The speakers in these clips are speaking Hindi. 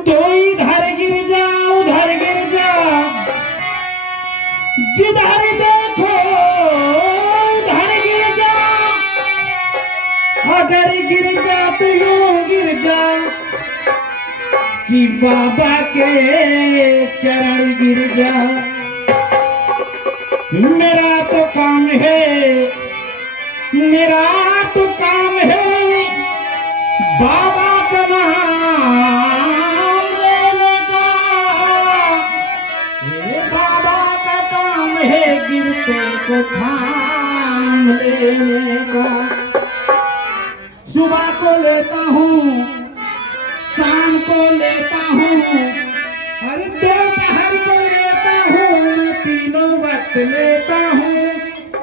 तो इधर गिर जा उधर गिर जा, जिधर देखो उधर गिर जा, अगर गिर जा तो यूं गिर जा कि बाबा के चरण गिर जा। मेरा तो काम है, मेरा तो काम है बाबा का नाम लेने का। ये बाबा का काम है गिरते को थाम लेने का। सुबह को लेता हूँ, शाम को लेता हूँ, अरे दोपहर को लेता हूँ, मैं तीनों वक्त लेता हूँ।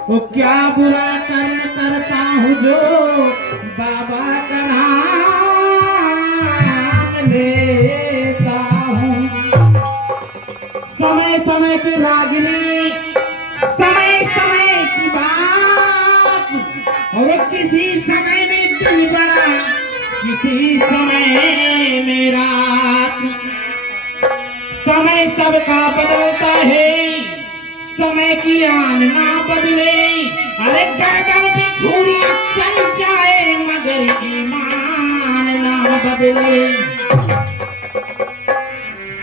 वो क्या बुरा कर्म करता हूँ जो बाबा का नाम लेता हूँ। समय समय की रागिनी, समय समय की बात, और किसी समय में दिन बड़ा, किसी समय में रात। समय सबका बदलता है, समय की आन ना बदले। अरे गर्दन पे छुरी चल जाए मगर ईमान ना बदले।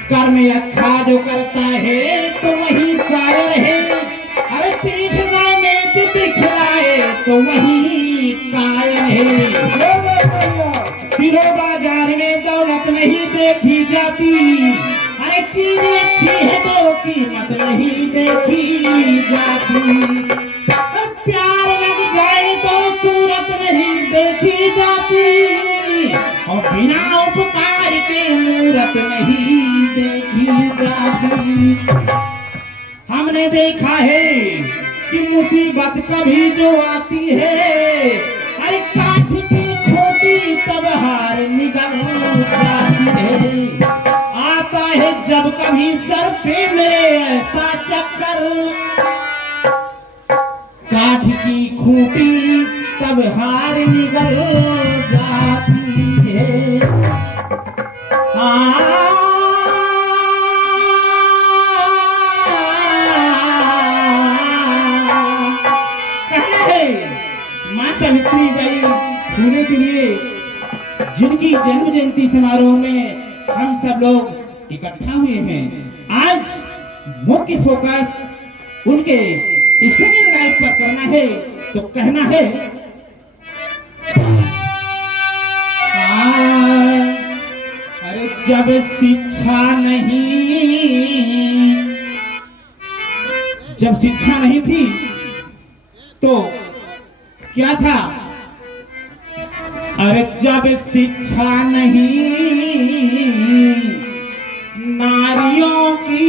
कर्म अच्छा जो करता है तो वही शायर है। अरे पीठ में जो दिखलाए तो वही कायर है। दिलो बाजार में दौलत नहीं देखी जाती, अरे चीज अच्छी है तो कीमत नहीं देखी जाती। प्यार लग जाए तो सूरत नहीं देखी जाती, और बिना उपकार के मूरत नहीं देखी जाती। हमने देखा है कि मुसीबत कभी जो आती है, अरे काठ की खोटी तब हार निकल जाती है। आता है जब कभी सर पे मेरे ऐसा चक्कर, काठ की खूंटी तब हार निकल जाती है। कहना है मां सावित्री बाई फूले के लिए जिनकी जन्म जयंती समारोह में हम सब लोग इकट्ठा हुए हैं। आज मुख्य फोकस उनके स्टूडियो लाइफ पर करना है, तो कहना है अरे जब शिक्षा नहीं थी तो क्या था? अरे जब शिक्षा नहीं, नारियों की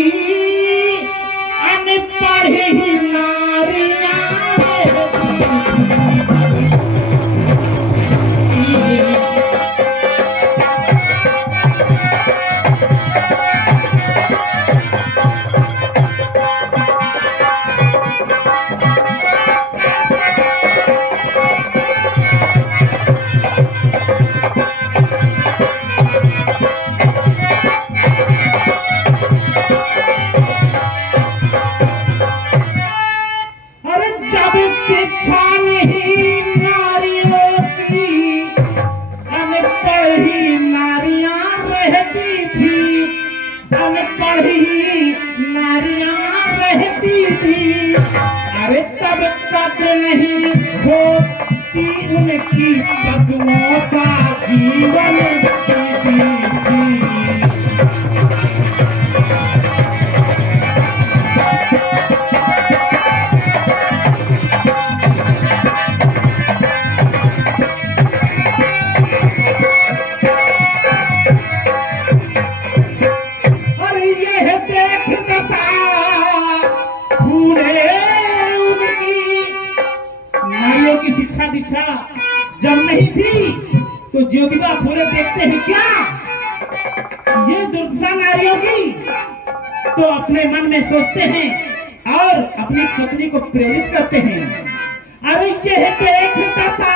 अनपढ़ ही नारियां अरे तब कद्र नहीं होती उनकी, पशुओं सा जीवन जीती थी। ज्योतिबा फूले देखते हैं क्या ये दुर्दशा नारियों की, तो अपने मन में सोचते हैं और अपनी पत्नी को प्रेरित करते हैं। अरे यह देख दशा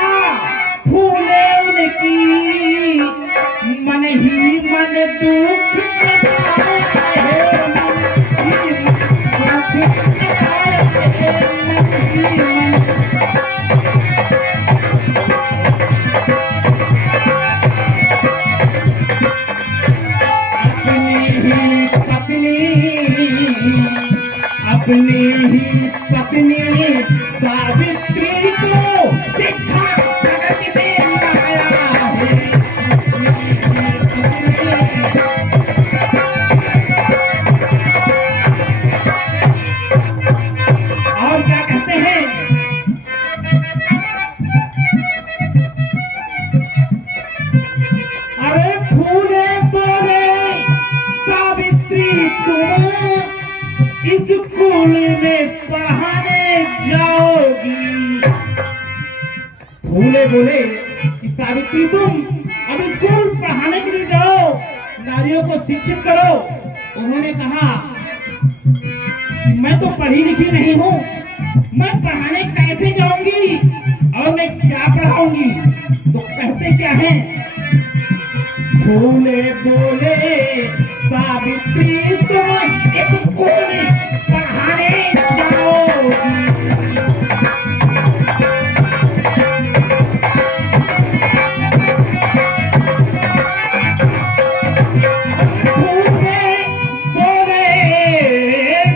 फूले उनकी, मन ही मन दुख जताया है, मन ही मन दुख जताया है, मन ही मन। अपनी ही पत्नी सावित्री को शिक्षा जगत में लाया है। और क्या कहते हैं, अरे फूले बोले सावित्री तुम स्कूल में पढ़ाने जाओगी। फूले बोले कि सावित्री तुम अब स्कूल पढ़ाने के लिए जाओ, नारियों को शिक्षित करो। उन्होंने कहा कि मैं तो पढ़ी लिखी नहीं हूँ, मैं पढ़ाने कैसे जाऊंगी और मैं क्या पढ़ाऊंगी। तो कहते क्या है, फूले बोले सावित्री तुम स्कूल पढ़ाने जाओगी। फूले बोले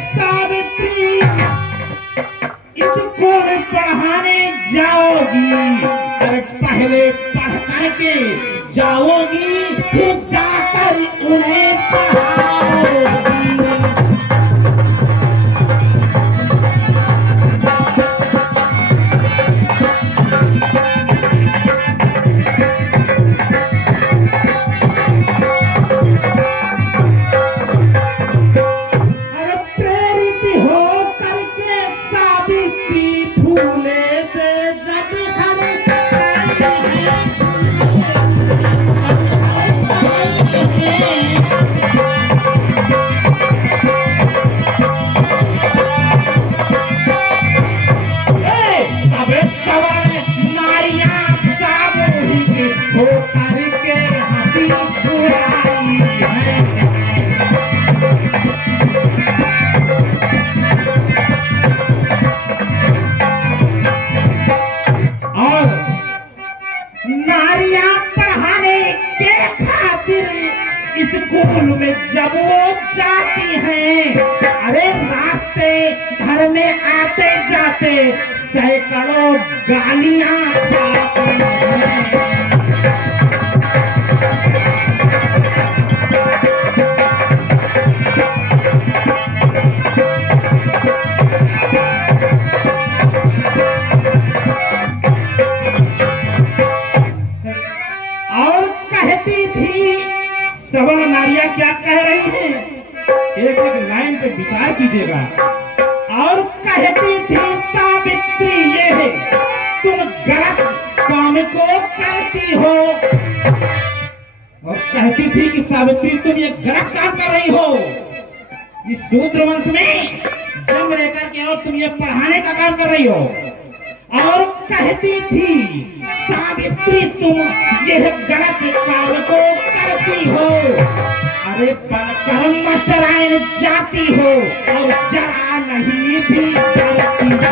सावित्री स्कूल पढ़ाने जाओगी, अरे पहले पढ़ करके जाओगी फिर जाकर उन्हें पढ़ाओगी। अरे प्रेरित हो करके सावित्री फूले से जब हर स्कूल में जब वो जाती हैं, अरे रास्ते घर में आते जाते सैकड़ों गालियां खाती हैं। और कहती थी, सवर्ण नारियां क्या कह रही हैं, एक एक लाइन पे विचार कीजिएगा। और कहती थी सावित्री ये है, तुम गलत काम को करती हो। और कहती थी कि सावित्री तुम ये गलत काम कर रही हो, इस शूद्र वंश में जन्म लेकर के और तुम ये पढ़ाने का काम कर रही हो। और कहती थी सावित्री तुम यह गलत काम को करती हो, अरे बनकर मास्टराइन जाती हो और जरा नहीं भी डरती हो।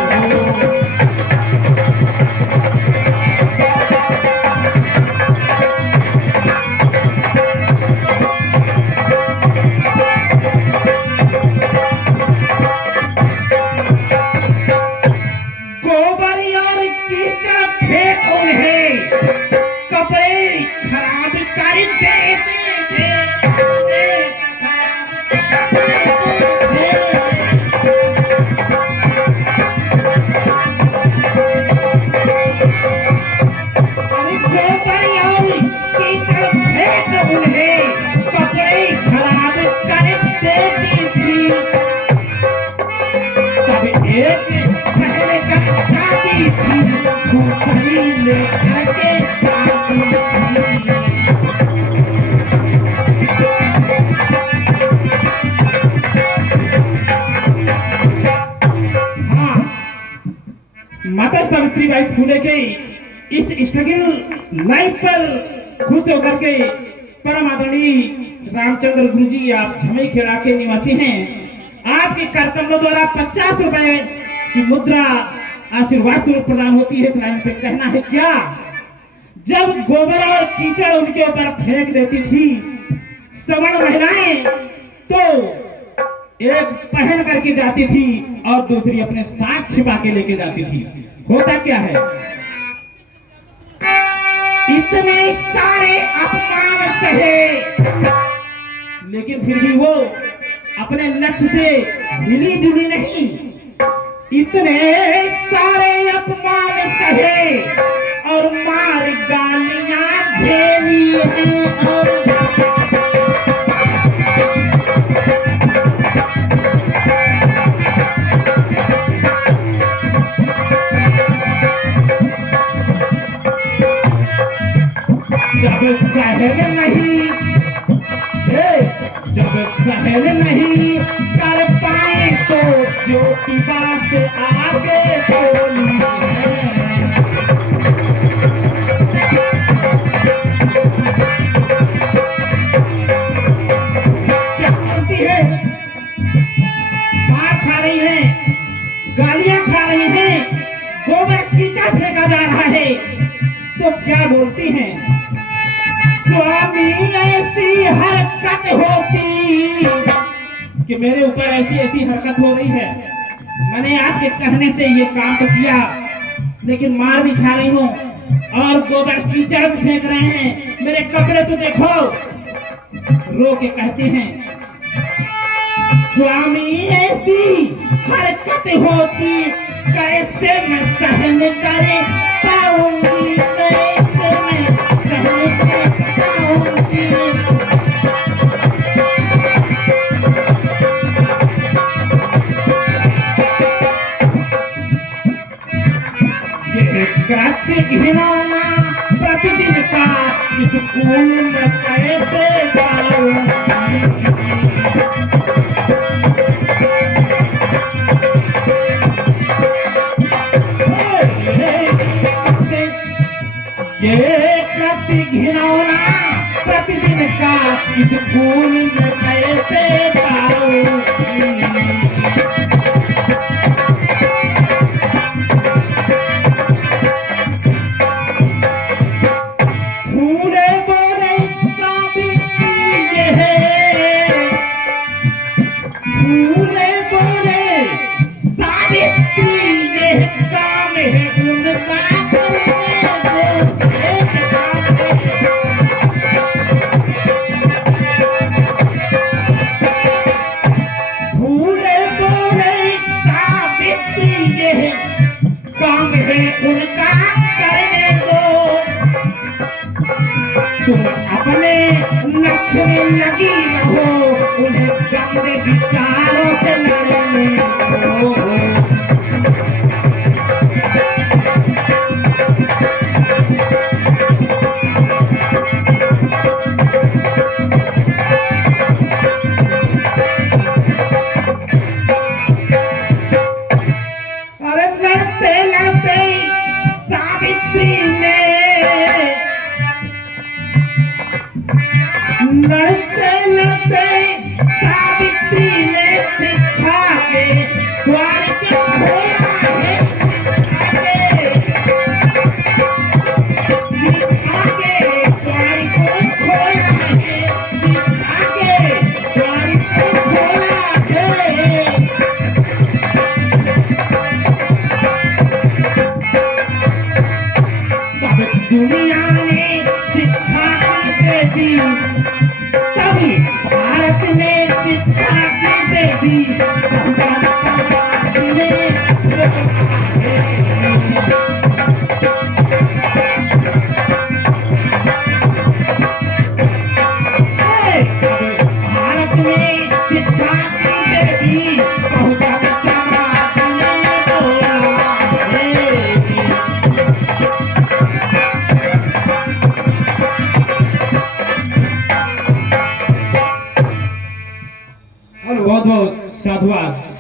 गोबर और कीचड़ फेंक उन्हें, कपड़े खराब कर देते थे। अरे गोबर और कीचड़ फेंक उन्हें, कपड़े खराब कर देती थी। तब एक पहले कर जाती थी, दूसरी लेकर के जाती थी। स्ट्रगल लाइफ पर खुश होकर के परम आदरणीय रामचंद्र गुरु जी, आप झमई खेड़ा के निवासी हैं। आपके कार्यक्रमों द्वारा 50 रुपए की मुद्रा आशीर्वाद स्वरूप प्रदान होती है। इस लाइन पे कहना है क्या, जब गोबर और कीचड़ उनके ऊपर फेंक देती थी सवर्ण महिलाएं, तो एक पहन करके जाती थी और दूसरी अपने साथ छिपा के लेके जाती थी। होता क्या है, इतने सारे अपमान सहे, लेकिन फिर भी वो अपने लक्ष्य से हिली डुली नहीं। इतने सारे अपमान सहे और मार गालियां झेली हैं और जब सहन नहीं, जब सहन नहीं कर पाए तो ज्योतिबा से आगे बोली है। क्या करती है, मार खा रही है, गालियां खा रही है, गोबर कीचड़ फेंका जा रहा है, तो क्या बोलती हैं, स्वामी ऐसी हरकत होती कि मेरे ऊपर ऐसी ऐसी हरकत हो रही है, मैंने आपके कहने से ये काम तो किया, लेकिन मार भी खा रही हूँ और गोबर कीचड़ भी फेंक रहे हैं, मेरे कपड़े तो देखो। रो के कहते हैं, स्वामी ऐसी हरकत होती कैसे मैं सहन कर पाऊंगी, कैसे मैं सहन कर पाऊंगी। ये कृत्य घिनौना प्रतिदिन का स्कूल में कैसे पाऊंगी। ये कृत्य घिनौना प्रतिदिन का स्कूल में कैसे पाऊंगी। फूले बोले सावित्री ये है, फूले बोले सावित्री ये काम है उनका, काम है उनका करने दो। तुम अपने लक्ष्य में लगी रहो, उन्हें गंदे विचारों से लड़ने दो। लड़ते लड़ते सावित्री ने शिक्षा के द्वार के खोला है, शिक्षा के द्वार को खोला है, शिक्षा के द्वार को खोला है। तब दुनिया ने शिक्षा की देवी, तभी भारत में शिक्षा की देवी बहुजन समाज ने भारत में शिक्षा की देवी बहुजन समाज ने बोला बहुत बहुत साधुवाद।